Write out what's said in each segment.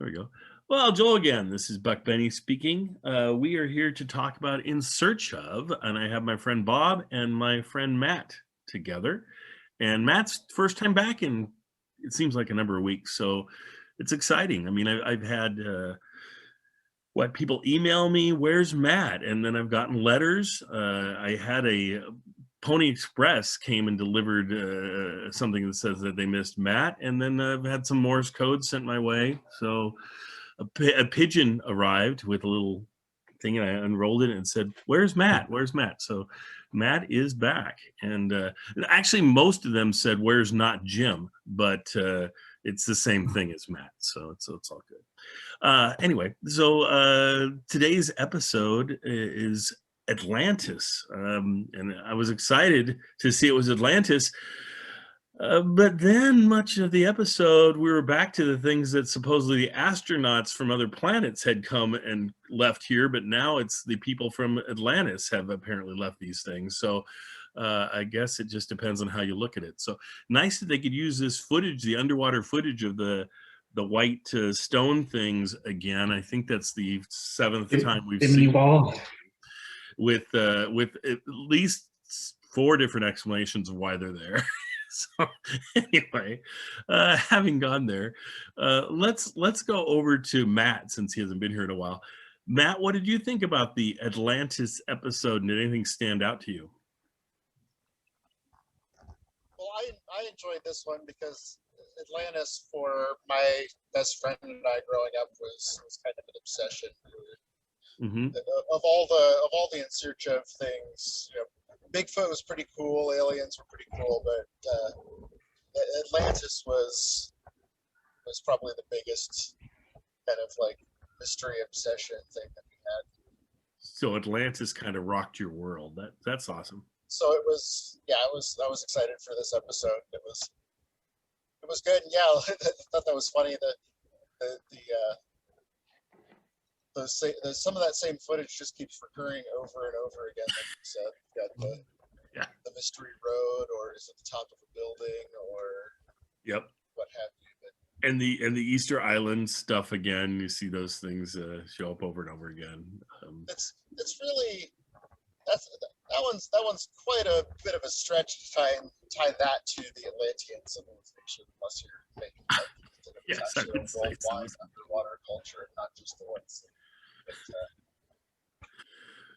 There we go. Well, Joel again. This is Buck Benny speaking. We are here to talk about In Search of, and I have my friend Bob and my friend Matt together. And Matt's first time back in, it seems like a number of weeks, so it's exciting. I mean, I've had people email me, "Where's Matt?" And then I've gotten letters. I had a Pony Express came and delivered something that says that they missed Matt, and then I've had some Morse code sent my way. So a pigeon arrived with a little thing, and I unrolled it and it said, "Where's Matt? Where's Matt?" So Matt is back, and actually most of them said, "Where's not Jim?" But it's the same thing as Matt, so it's all good. Anyway, so today's episode is Atlantis, and I was excited to see it was Atlantis. But then much of the episode, we were back to the things that supposedly the astronauts from other planets had come and left here, but now it's the people from Atlantis have apparently left these things. So I guess it just depends on how you look at it. So nice that they could use this footage, the underwater footage of the white stone things again. I think that's the seventh time we've seen it, with at least 4 different explanations of why they're there. So anyway, having gone there, let's go over to Matt since he hasn't been here in a while. Matt, what did you think about the Atlantis episode, and did anything stand out to you? Well, I enjoyed this one because Atlantis, for my best friend and I growing up, was kind of an obsession. Mm-hmm. Of all the In Search of things, Bigfoot was pretty cool, aliens were pretty cool, but Atlantis was probably the biggest kind of like mystery obsession thing that we had. So Atlantis kind of rocked your world. That's awesome. So it was, I was excited for this episode. It was good. And yeah, I thought that was funny. Some of that same footage just keeps recurring over and over again. Like you said, you've got the mystery road, or is it the top of a building, or what have you. But, and the Easter Island stuff again. You see those things show up over and over again. It's really that one's quite a bit of a stretch to tie that to the Atlantean civilization, unless you're making actually a worldwide underwater culture, not just the ones.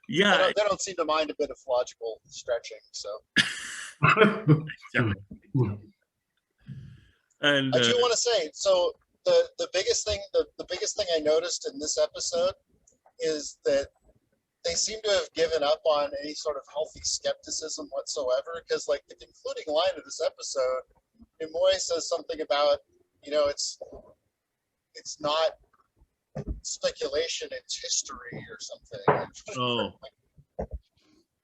They don't seem to mind a bit of logical stretching. So, and I do want to say, so the biggest thing I noticed in this episode is that they seem to have given up on any sort of healthy skepticism whatsoever. Because, like, the concluding line of this episode, Nimoy says something about, it's not speculation, it's history or something. Oh.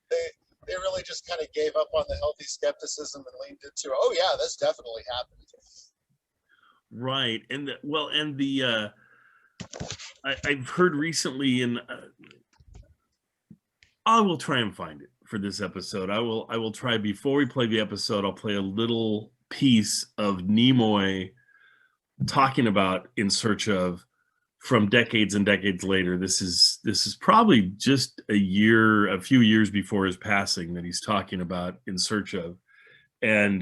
They really just kind of gave up on the healthy skepticism and leaned into, oh yeah, this definitely happened. Right. And I've heard recently, and I will try and find it for this episode. I will try, before we play the episode, I'll play a little piece of Nimoy talking about In Search of, from decades and decades later. This is probably just a few years before his passing, that he's talking about In Search of, and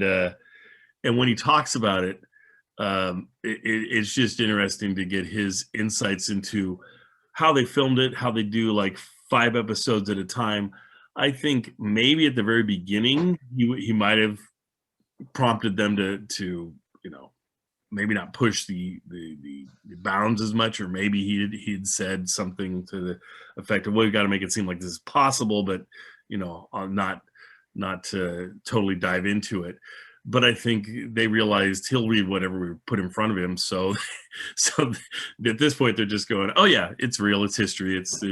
when he talks about it, it's just interesting to get his insights into how they filmed it, how they do like 5 episodes at a time. I think maybe at the very beginning he might have prompted them to maybe not push the bounds as much, or maybe he'd said something to the effect of, well, we've got to make it seem like this is possible, but not to totally dive into it. But I think they realized he'll read whatever we put in front of him. So at this point, they're just going, oh yeah, it's real, it's history, it's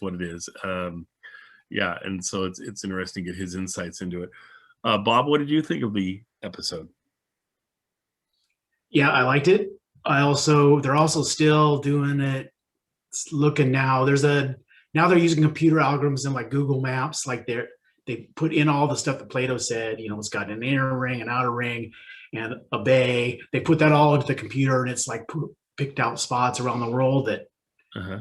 what it is. And so it's interesting to get his insights into it. Bob, what did you think of the episode? Yeah, I liked it. They're also still doing it. Looking now, now they're using computer algorithms in like Google Maps. Like they put in all the stuff that Plato said. It's got an inner ring, an outer ring, and a bay. They put that all into the computer, and it's like picked out spots around the world that Uh-huh.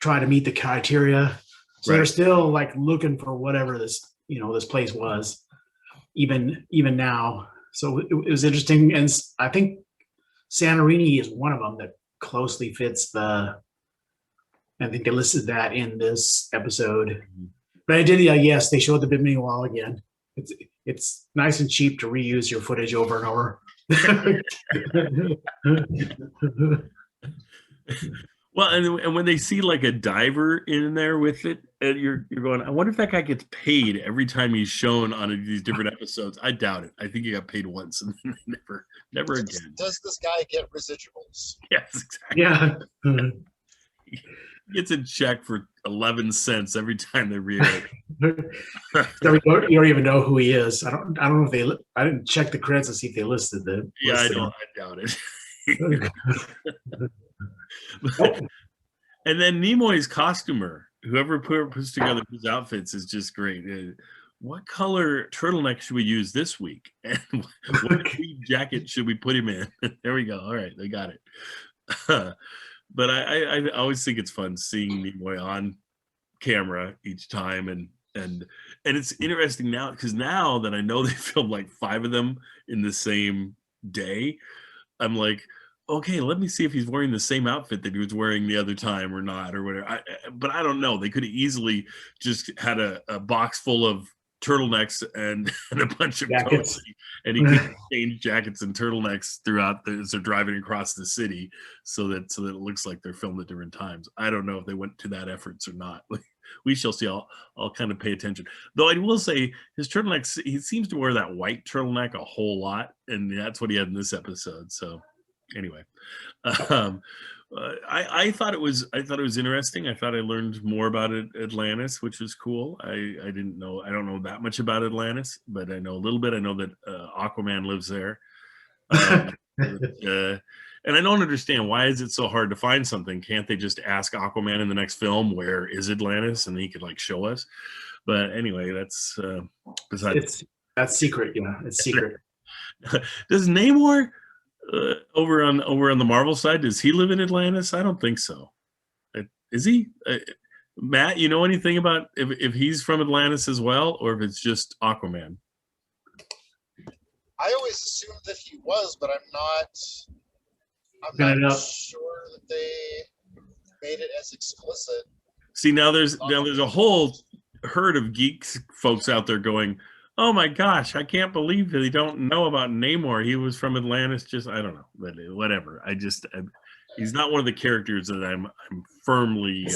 try to meet the criteria. So Right. they're still like looking for whatever this, this place was, even now. So it was interesting, and I think Santorini is one of them that closely fits I think they listed that in this episode. Mm-hmm. But I did, yes, they showed the Bimini Wall again. It's nice and cheap to reuse your footage over and over. Well, and when they see like a diver in there with it, and you're going, I wonder if that guy gets paid every time he's shown on these different episodes. I doubt it. I think he got paid once and never again. Does this guy get residuals? Yes, exactly. Yeah. He gets a check for 11 cents every time they read it. You don't even know who he is. I don't know if I didn't check the credits to see if they listed the. Yeah, I doubt it. And then Nimoy's costumer, whoever puts together his outfits, is just great. What color turtleneck should we use this week? And what tweed jacket should we put him in? There we go. All right, they got it. But I always think it's fun seeing Nimoy on camera each time, and it's interesting now because now that I know they filmed like 5 of them in the same day, I'm like, okay, let me see if he's wearing the same outfit that he was wearing the other time or not, or whatever. But I don't know. They could have easily just had a box full of turtlenecks and a bunch of jackets, coats, and he could change jackets and turtlenecks throughout as they're driving across the city, so that it looks like they're filmed at different times. I don't know if they went to that efforts or not. We shall see. I'll kind of pay attention. Though I will say his turtlenecks, he seems to wear that white turtleneck a whole lot, and that's what he had in this episode. So anyway, I thought it was interesting. I thought I learned more about Atlantis, which was cool. I don't know that much about Atlantis, but I know a little bit. I know that Aquaman lives there. And I don't understand, why is it so hard to find something? Can't they just ask Aquaman in the next film, where is Atlantis, and he could like show us? But anyway, that's besides. That's secret. Yeah, it's secret. Does Namor over on the Marvel side, does he live in Atlantis? I don't think so. Is he? Matt, you know anything about if he's from Atlantis as well, or if it's just Aquaman? I always assumed that he was, but I'm not sure that they made it as explicit. See, now there's a whole herd of geeks folks out there going, oh my gosh, I can't believe they don't know about Namor. He was from Atlantis. Just, I don't know, but whatever. He's not one of the characters that I'm firmly.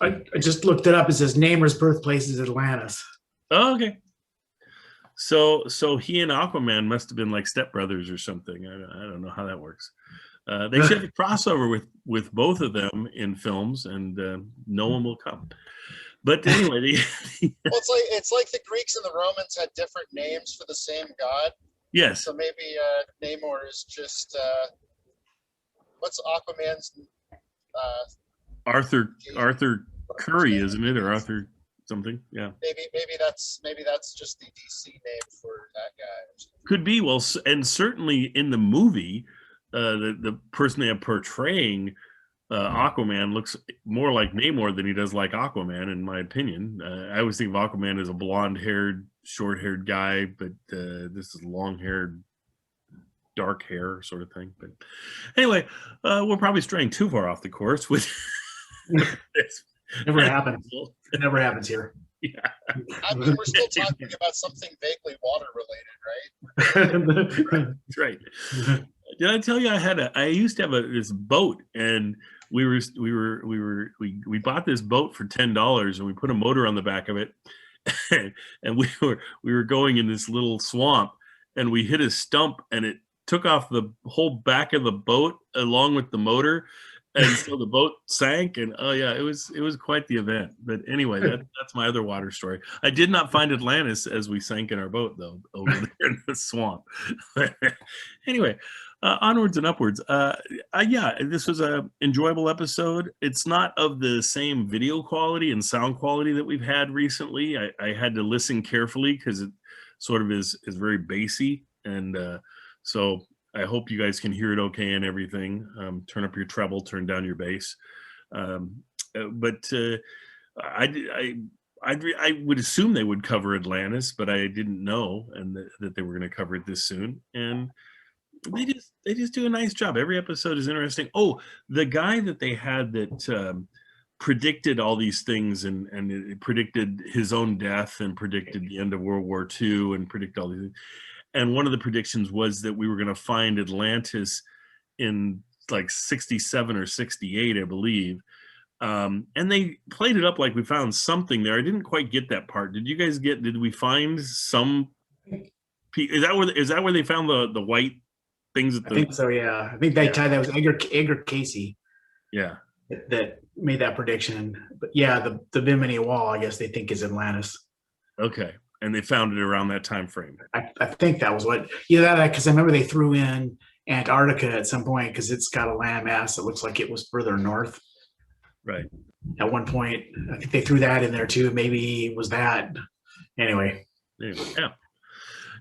I just looked it up. It says Namor's birthplace is Atlantis. Oh, okay. So he and Aquaman must have been like stepbrothers or something. I don't know how that works. They should have a crossover with both of them in films, and no one will come. But anyway, well, it's like the Greeks and the Romans had different names for the same god. Yes. So maybe Namor is just what's Aquaman's Arthur Curry, isn't it, or Arthur something? Yeah. Maybe that's just the DC name for that guy. Could be. Well, and certainly in the movie, the person they are portraying Aquaman looks more like Namor than he does like Aquaman, in my opinion. I always think of Aquaman as a blonde-haired, short-haired guy, but this is long-haired, dark hair sort of thing. But anyway, we're probably straying too far off the course with this. Never happens. It never happens here. Yeah. I mean, we're still talking about something vaguely water-related, right? That's right. Did I tell you I used to have this boat, and we bought this boat for $10, and we put a motor on the back of it, and we were going in this little swamp, and we hit a stump, and it took off the whole back of the boat along with the motor, and so the boat sank, and oh yeah, it was quite the event. But anyway, that's my other water story. I did not find Atlantis as we sank in our boat, though, over there in the swamp. Anyway. Onwards and upwards. Yeah, this was an enjoyable episode. It's not of the same video quality and sound quality that we've had recently. I had to listen carefully because it sort of is very bassy, and so I hope you guys can hear it okay and everything. Turn up your treble, turn down your bass. But I would assume they would cover Atlantis, but I didn't know that they were going to cover it this soon. And they just do a nice job. Every episode is interesting. Oh, the guy that they had that predicted all these things and it predicted his own death and predicted the end of World War II and predicted all these things. And one of the predictions was that we were going to find Atlantis in like 67 or 68, I believe. And they played it up like we found something there. I didn't quite get that part. Did we find some? Is that where they found the white things? I think so. Yeah, I think they tied that was Edgar Casey. Yeah, that made that prediction. But yeah, the Bimini Wall, I guess they think is Atlantis. Okay, and they found it around that time frame. I think that was what. Yeah, because I remember they threw in Antarctica at some point because it's got a landmass that looks like it was further north. Right. At one point, I think they threw that in there too. Maybe it was that. Anyway, yeah.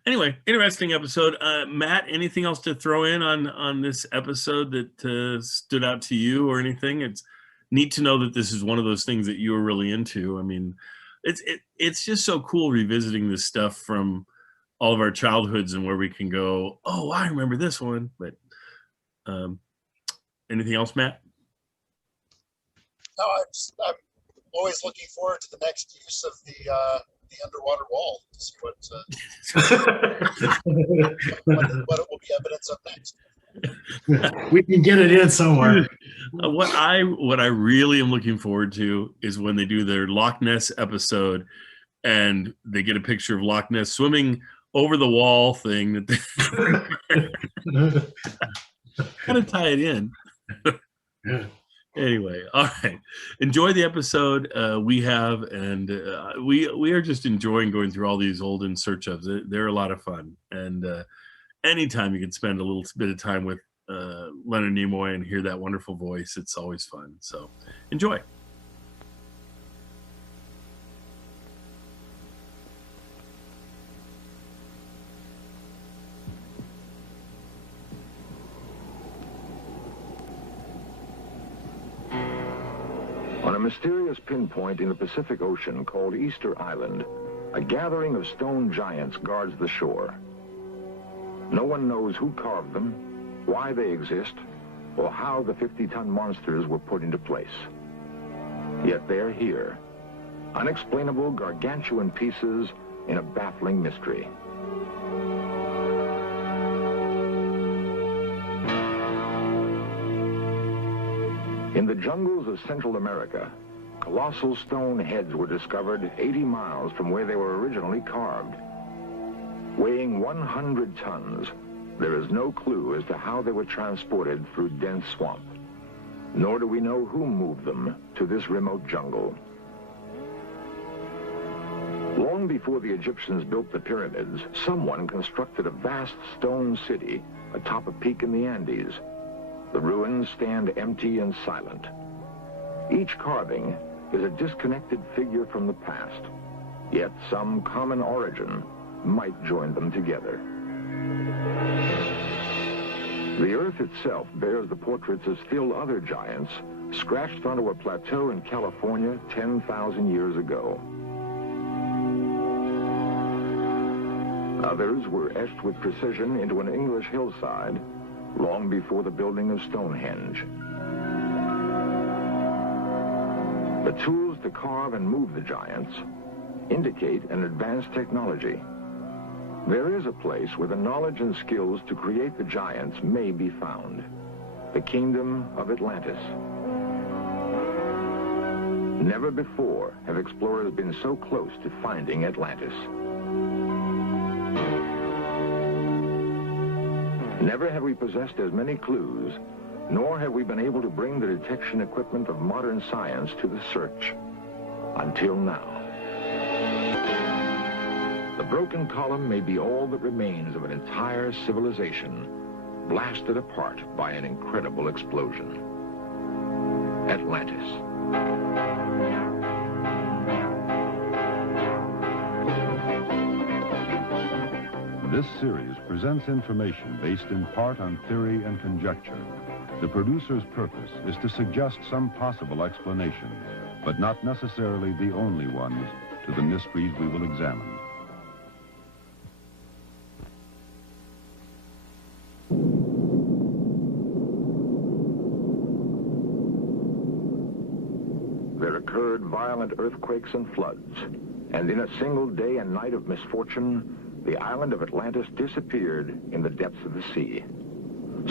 Anyway, interesting episode. Matt, anything else to throw in on this episode that stood out to you or anything? It's neat to know that this is one of those things that you were really into. I mean, it's just so cool revisiting this stuff from all of our childhoods and where we can go, oh, I remember this one. But anything else, Matt? No, I'm always looking forward to the next use of the underwater wall to see what it will be evidence of next. We can get it in somewhere. What I really am looking forward to is when they do their Loch Ness episode and they get a picture of Loch Ness swimming over the wall thing that they kind of tie it in. Anyway, all right. Enjoy the episode we have, and we are just enjoying going through all these old In Search Ofs. They're a lot of fun, and anytime you can spend a little bit of time with Leonard Nimoy and hear that wonderful voice, it's always fun. So enjoy. On a mysterious pinpoint in the Pacific Ocean called Easter Island, a gathering of stone giants guards the shore. No one knows who carved them, why they exist, or how the 50-ton monsters were put into place. Yet they're here, unexplainable gargantuan pieces in a baffling mystery. In the jungles of Central America, colossal stone heads were discovered 80 miles from where they were originally carved. Weighing 100 tons, there is no clue as to how they were transported through dense swamp, nor do we know who moved them to this remote jungle. Long before the Egyptians built the pyramids, someone constructed a vast stone city atop a peak in the Andes. The ruins stand empty and silent. Each carving is a disconnected figure from the past, yet some common origin might join them together. The earth itself bears the portraits of still other giants scratched onto a plateau in California 10,000 years ago. Others were etched with precision into an English hillside long before the building of Stonehenge. The tools to carve and move the giants indicate an advanced technology. There is a place where the knowledge and skills to create the giants may be found: the kingdom of Atlantis. Never before have explorers been so close to finding Atlantis. Never have we possessed as many clues, nor have we been able to bring the detection equipment of modern science to the search. Until now. The broken column may be all that remains of an entire civilization, blasted apart by an incredible explosion. Atlantis. This series presents information based in part on theory and conjecture. The producer's purpose is to suggest some possible explanation, but not necessarily the only ones, to the mysteries we will examine. There occurred violent earthquakes and floods, and in a single day and night of misfortune, the island of Atlantis disappeared in the depths of the sea.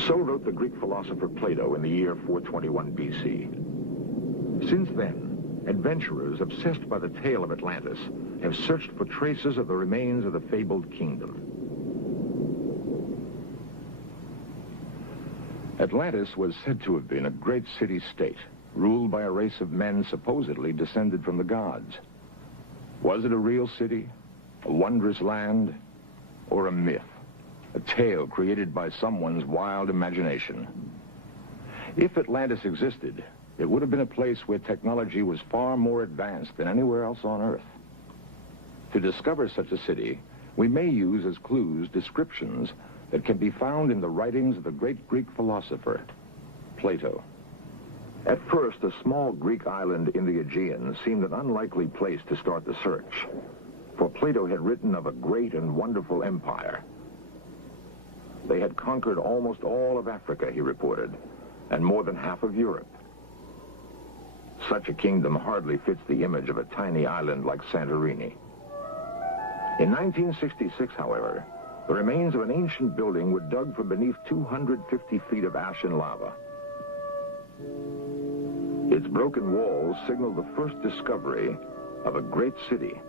So wrote the Greek philosopher Plato in the year 421 BC. Since then, adventurers obsessed by the tale of Atlantis have searched for traces of the remains of the fabled kingdom. Atlantis was said to have been a great city-state, ruled by a race of men supposedly descended from the gods. Was it a real city, a wondrous land, or a myth, a tale created by someone's wild imagination? If Atlantis existed, it would have been a place where technology was far more advanced than anywhere else on Earth. To discover such a city, we may use as clues descriptions that can be found in the writings of the great Greek philosopher, Plato. At first, a small Greek island in the Aegean seemed an unlikely place to start the search, for Plato had written of a great and wonderful empire. They had conquered almost all of Africa, he reported, and more than half of Europe. Such a kingdom hardly fits the image of a tiny island like Santorini. In 1966, however, the remains of an ancient building were dug from beneath 250 feet of ash and lava. Its broken walls signal the first discovery of a great city.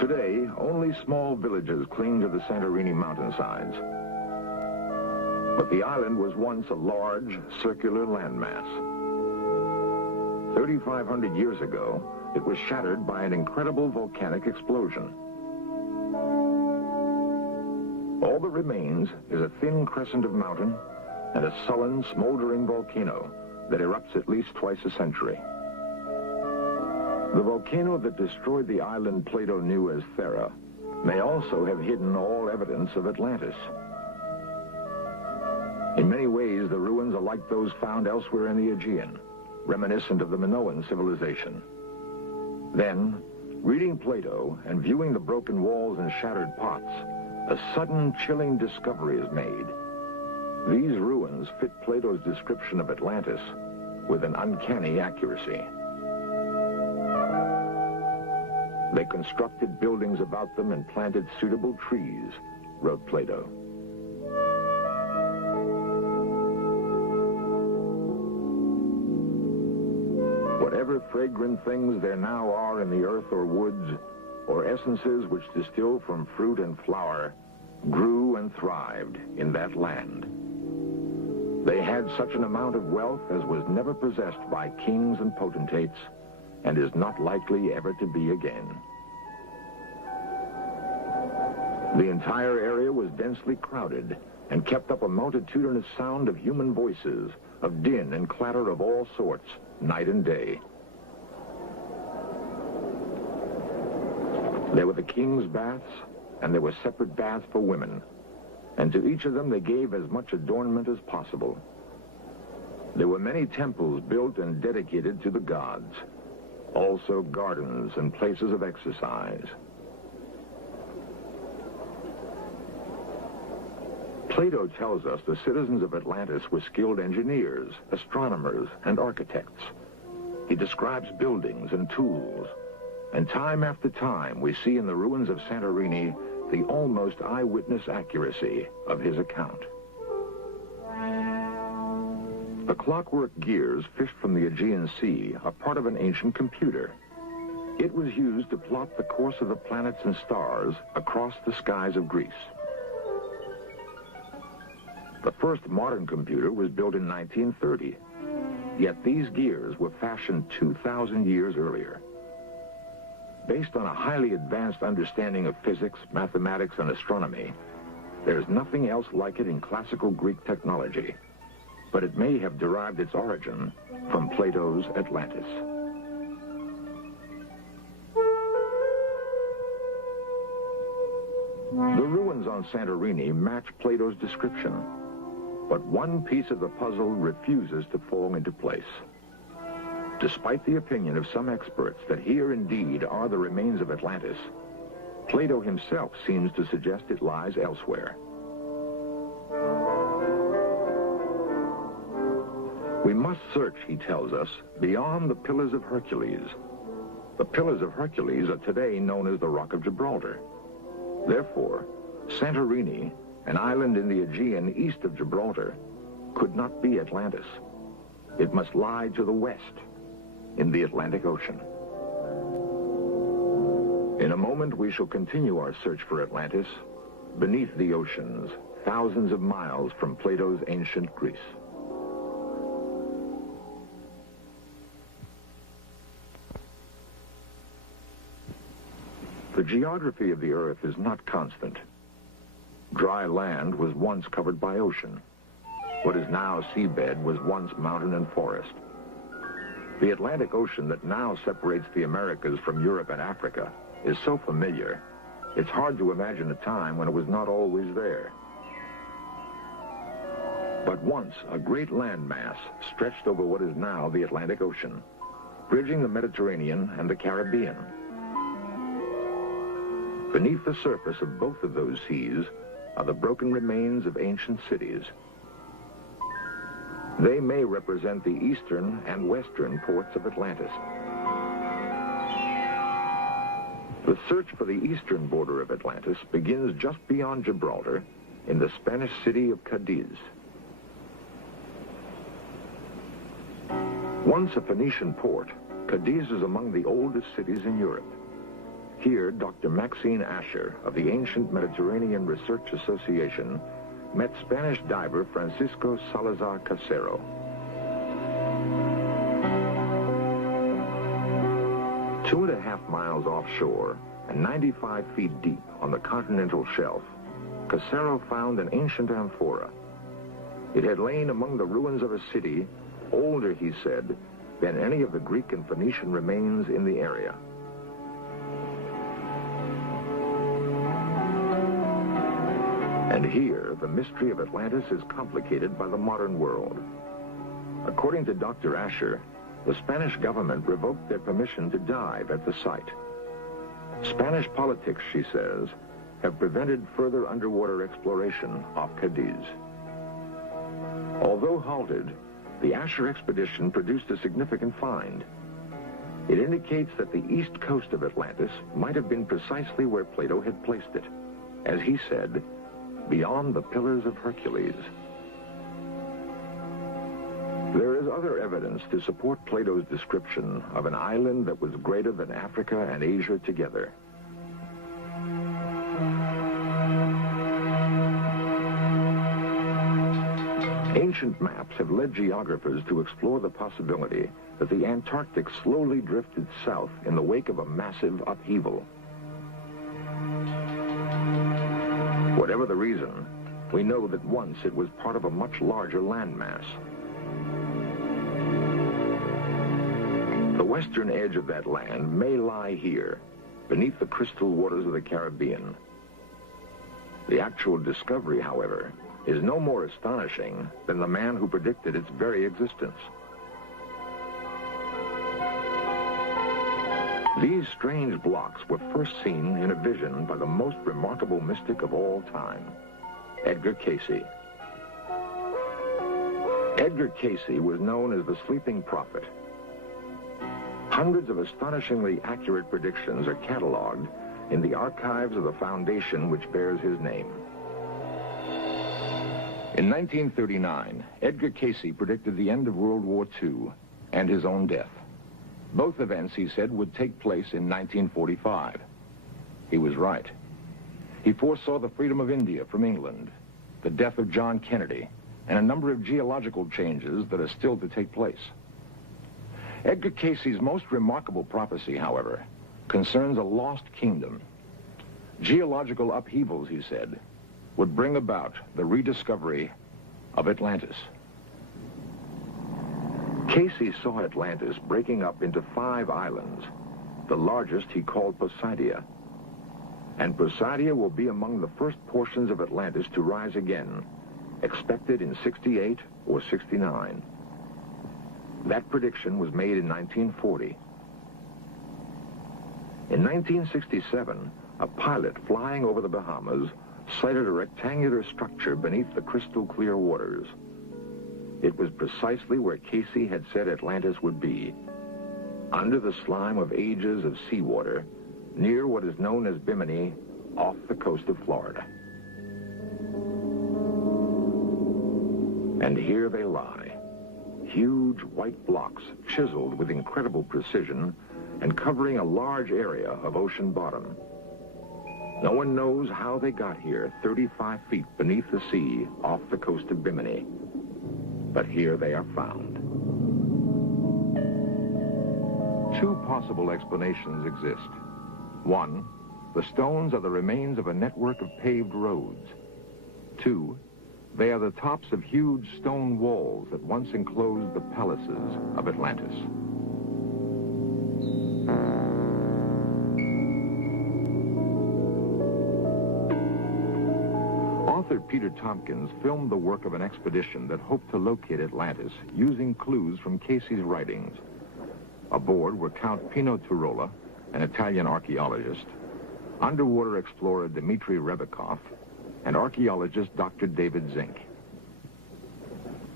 Today, only small villages cling to the Santorini mountainsides. But the island was once a large, circular landmass. 3,500 years ago, it was shattered by an incredible volcanic explosion. All that remains is a thin crescent of mountain and a sullen, smoldering volcano that erupts at least twice a century. The volcano that destroyed the island Plato knew as Thera may also have hidden all evidence of Atlantis. In many ways, the ruins are like those found elsewhere in the Aegean, reminiscent of the Minoan civilization. Then, reading Plato and viewing the broken walls and shattered pots, a sudden, chilling discovery is made. These ruins fit Plato's description of Atlantis with an uncanny accuracy. They constructed buildings about them and planted suitable trees, wrote Plato. Whatever fragrant things there now are in the earth or woods, or essences which distill from fruit and flower, grew and thrived in that land. They had such an amount of wealth as was never possessed by kings and potentates, and is not likely ever to be again. The entire area was densely crowded and kept up a multitudinous sound of human voices, of din and clatter of all sorts, night and day. There were the king's baths, and there were separate baths for women, and to each of them they gave as much adornment as possible. There were many temples built and dedicated to the gods, also gardens and places of exercise. Plato tells us the citizens of Atlantis were skilled engineers, astronomers, and architects. He describes buildings and tools, and time after time we see in the ruins of Santorini the almost eyewitness accuracy of his account. The clockwork gears fished from the Aegean Sea are part of an ancient computer. It was used to plot the course of the planets and stars across the skies of Greece. The first modern computer was built in 1930, yet these gears were fashioned 2,000 years earlier. Based on a highly advanced understanding of physics, mathematics, and astronomy, there's nothing else like it in classical Greek technology. but it may have derived its origin from Plato's Atlantis. The ruins on Santorini match Plato's description, but one piece of the puzzle refuses to fall into place. Despite the opinion of some experts that here indeed are the remains of Atlantis, Plato himself seems to suggest it lies elsewhere. We must search, he tells us, beyond the Pillars of Hercules. The Pillars of Hercules are today known as the Rock of Gibraltar. Therefore, Santorini, an island in the Aegean east of Gibraltar, could not be Atlantis. It must lie to the west, in the Atlantic Ocean. In a moment, we shall continue our search for Atlantis beneath the oceans, thousands of miles from Plato's ancient Greece. The geography of the Earth is not constant. Dry land was once covered by ocean. What is now seabed was once mountain and forest. The Atlantic Ocean that now separates the Americas from Europe and Africa is so familiar, it's hard to imagine a time when it was not always there. But once, a great landmass stretched over what is now the Atlantic Ocean, bridging the Mediterranean and the Caribbean. Beneath the surface of both of those seas are the broken remains of ancient cities. They may represent the eastern and western ports of Atlantis. The search for the eastern border of Atlantis begins just beyond Gibraltar in the Spanish city of Cadiz. Once a Phoenician port, Cadiz is among the oldest cities in Europe. Here, Dr. Maxine Asher of the Ancient Mediterranean Research Association met Spanish diver Francisco Salazar Casero. Two and a half miles offshore and 95 feet deep on the continental shelf, Casero found an ancient amphora. It had lain among the ruins of a city, older, he said, than any of the Greek and Phoenician remains in the area. And here, the mystery of Atlantis is complicated by the modern world. According to Dr. Asher, the Spanish government revoked their permission to dive at the site. Spanish politics, she says, have prevented further underwater exploration off Cadiz. Although halted, the Asher expedition produced a significant find. It indicates that the east coast of Atlantis might have been precisely where Plato had placed it. As he said, beyond the Pillars of Hercules. There is other evidence to support Plato's description of an island that was greater than Africa and Asia together. Ancient maps have led geographers to explore the possibility that the Antarctic slowly drifted south in the wake of a massive upheaval. Whatever the reason, we know that once it was part of a much larger landmass. The western edge of that land may lie here, beneath the crystal waters of the Caribbean. The actual discovery, however, is no more astonishing than the man who predicted its very existence. These strange blocks were first seen in a vision by the most remarkable mystic of all time, Edgar Cayce. Edgar Cayce was known as the Sleeping Prophet. Hundreds of astonishingly accurate predictions are cataloged in the archives of the foundation which bears his name. In 1939, Edgar Cayce predicted the end of World War II and his own death. Both events, he said, would take place in 1945. He was right. He foresaw the freedom of India from England, the death of John Kennedy, and a number of geological changes that are still to take place. Edgar Cayce's most remarkable prophecy, however, concerns a lost kingdom. Geological upheavals, he said, would bring about the rediscovery of Atlantis. Casey saw Atlantis breaking up into 5 islands. The largest he called Poseidia. And Poseidia will be among the first portions of Atlantis to rise again, expected in 68 or 69. That prediction was made in 1940. In 1967, a pilot flying over the Bahamas sighted a rectangular structure beneath the crystal clear waters. It was precisely where Casey had said Atlantis would be, under the slime of ages of seawater, near what is known as Bimini, off the coast of Florida. And here they lie, huge white blocks chiseled with incredible precision and covering a large area of ocean bottom. No one knows how they got here 35 feet beneath the sea off the coast of Bimini. But here they are found. 2 possible explanations exist. 1, the stones are the remains of a network of paved roads. 2, they are the tops of huge stone walls that once enclosed the palaces of Atlantis. Author Peter Tompkins filmed the work of an expedition that hoped to locate Atlantis using clues from Casey's writings. Aboard were Count Pino Turola, an Italian archaeologist, underwater explorer Dmitry Rebekov, and archaeologist Dr. David Zink.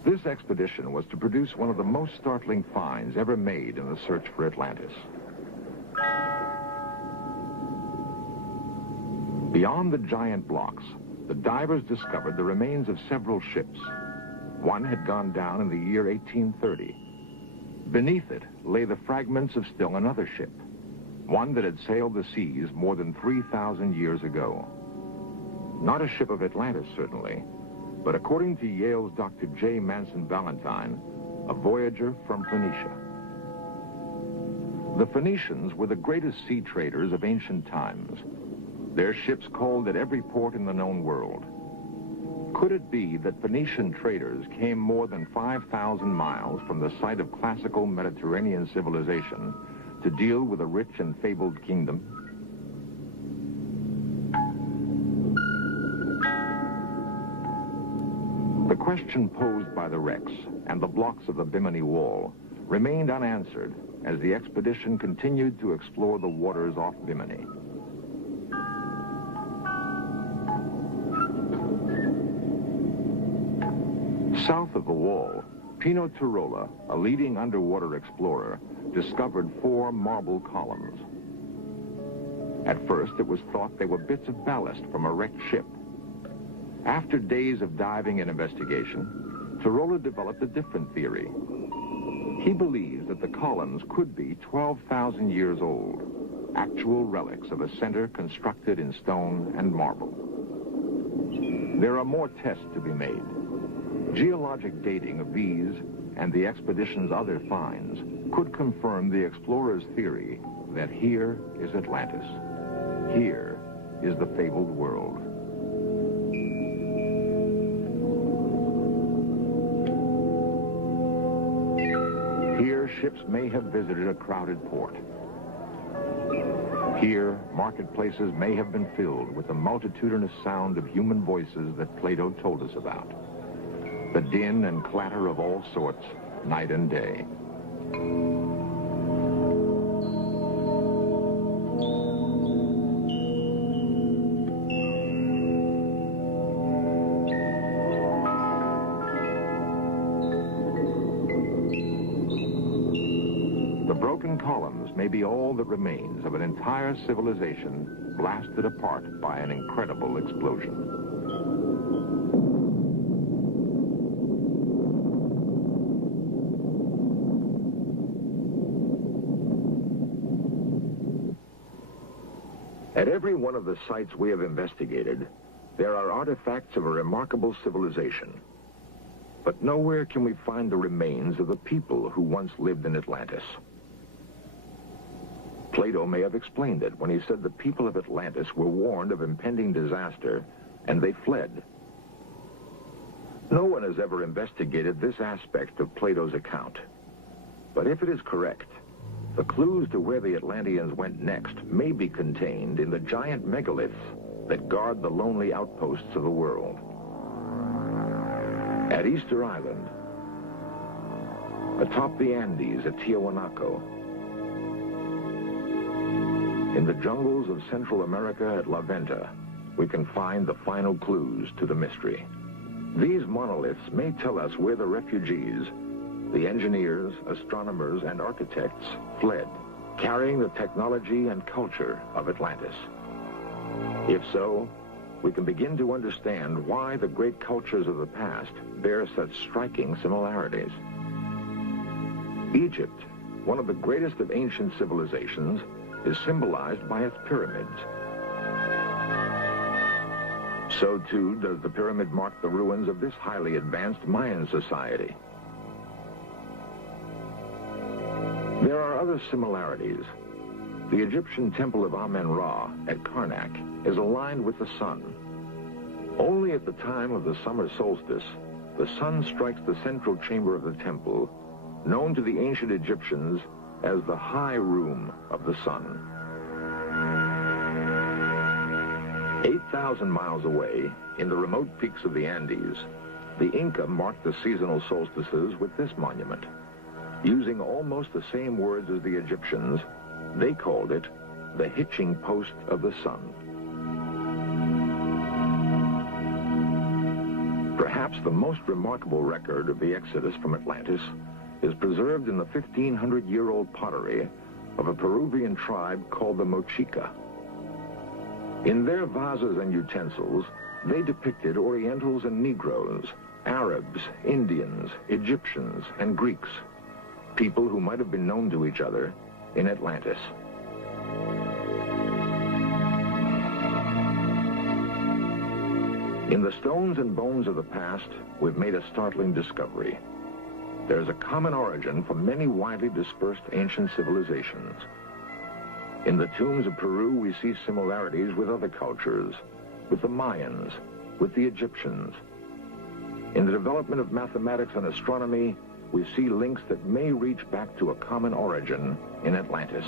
This expedition was to produce one of the most startling finds ever made in the search for Atlantis. Beyond the giant blocks, the divers discovered the remains of several ships. One had gone down in the year 1830. Beneath it lay the fragments of still another ship, one that had sailed the seas more than 3,000 years ago. Not a ship of Atlantis, certainly, but according to Yale's Dr. J. Manson Valentine, a voyager from Phoenicia. The Phoenicians were the greatest sea traders of ancient times. Their ships called at every port in the known world. Could it be that Phoenician traders came more than 5,000 miles from the site of classical Mediterranean civilization to deal with a rich and fabled kingdom? The question posed by the wrecks and the blocks of the Bimini Wall remained unanswered as the expedition continued to explore the waters off Bimini. South of the wall, Pino Turola, a leading underwater explorer, discovered 4 marble columns. At first, it was thought they were bits of ballast from a wrecked ship. After days of diving and investigation, Turola developed a different theory. He believes that the columns could be 12,000 years old, actual relics of a center constructed in stone and marble. There are more tests to be made. Geologic dating of these and the expedition's other finds could confirm the explorers' theory that here is Atlantis. Here is the fabled world. Here, ships may have visited a crowded port. Here, marketplaces may have been filled with the multitudinous sound of human voices that Plato told us about. The din and clatter of all sorts, night and day. The broken columns may be all that remains of an entire civilization blasted apart by an incredible explosion. At every one of the sites we have investigated, there are artifacts of a remarkable civilization. But nowhere can we find the remains of the people who once lived in Atlantis. Plato may have explained it when he said the people of Atlantis were warned of impending disaster, and they fled. No one has ever investigated this aspect of Plato's account. But if it is correct, the clues to where the Atlanteans went next may be contained in the giant megaliths that guard the lonely outposts of the world. At Easter Island, atop the Andes at Tiahuanaco, in the jungles of Central America at La Venta, we can find the final clues to the mystery. These monoliths may tell us where the refugees, the engineers, astronomers, and architects fled, carrying the technology and culture of Atlantis. If so, we can begin to understand why the great cultures of the past bear such striking similarities. Egypt, one of the greatest of ancient civilizations, is symbolized by its pyramids. So too does the pyramid mark the ruins of this highly advanced Mayan society. There are other similarities. The Egyptian temple of Amen-Ra at Karnak is aligned with the sun. Only at the time of the summer solstice, the sun strikes the central chamber of the temple, known to the ancient Egyptians as the high room of the sun. 8,000 miles away, in the remote peaks of the Andes, the Inca marked the seasonal solstices with this monument. Using almost the same words as the Egyptians, they called it the hitching post of the sun. Perhaps the most remarkable record of the exodus from Atlantis is preserved in the 1,500-year-old pottery of a Peruvian tribe called the Mochica. In their vases and utensils, they depicted Orientals and Negroes, Arabs, Indians, Egyptians, and Greeks, people who might have been known to each other in Atlantis. In the stones and bones of the past, we've made a startling discovery. There's a common origin for many widely dispersed ancient civilizations. In the tombs of Peru, we see similarities with other cultures, with the Mayans, with the Egyptians. In the development of mathematics and astronomy, we see links that may reach back to a common origin in Atlantis.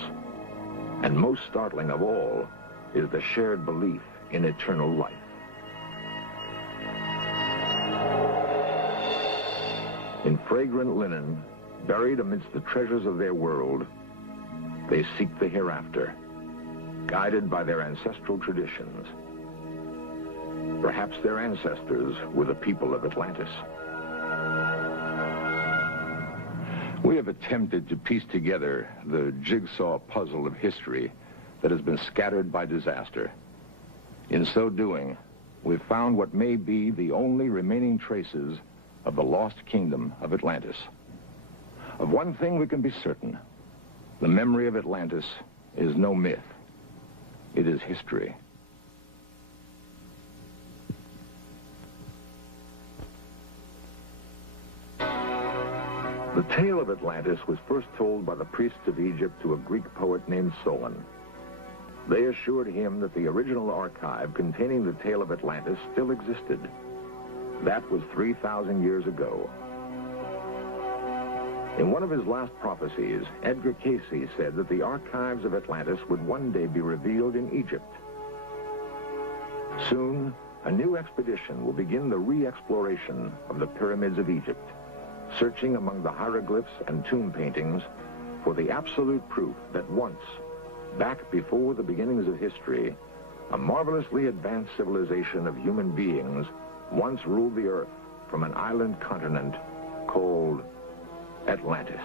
And most startling of all is the shared belief in eternal life. In fragrant linen, buried amidst the treasures of their world, they seek the hereafter, guided by their ancestral traditions. Perhaps their ancestors were the people of Atlantis. We have attempted to piece together the jigsaw puzzle of history that has been scattered by disaster. In so doing, we've found what may be the only remaining traces of the lost kingdom of Atlantis. Of one thing we can be certain: the memory of Atlantis is no myth. It is history. The tale of Atlantis was first told by the priests of Egypt to a Greek poet named Solon. They assured him that the original archive containing the tale of Atlantis still existed. That was 3,000 years ago. In one of his last prophecies, Edgar Cayce said that the archives of Atlantis would one day be revealed in Egypt. Soon, a new expedition will begin the re-exploration of the pyramids of Egypt, searching among the hieroglyphs and tomb paintings for the absolute proof that once, back before the beginnings of history, a marvelously advanced civilization of human beings once ruled the earth from an island continent called Atlantis.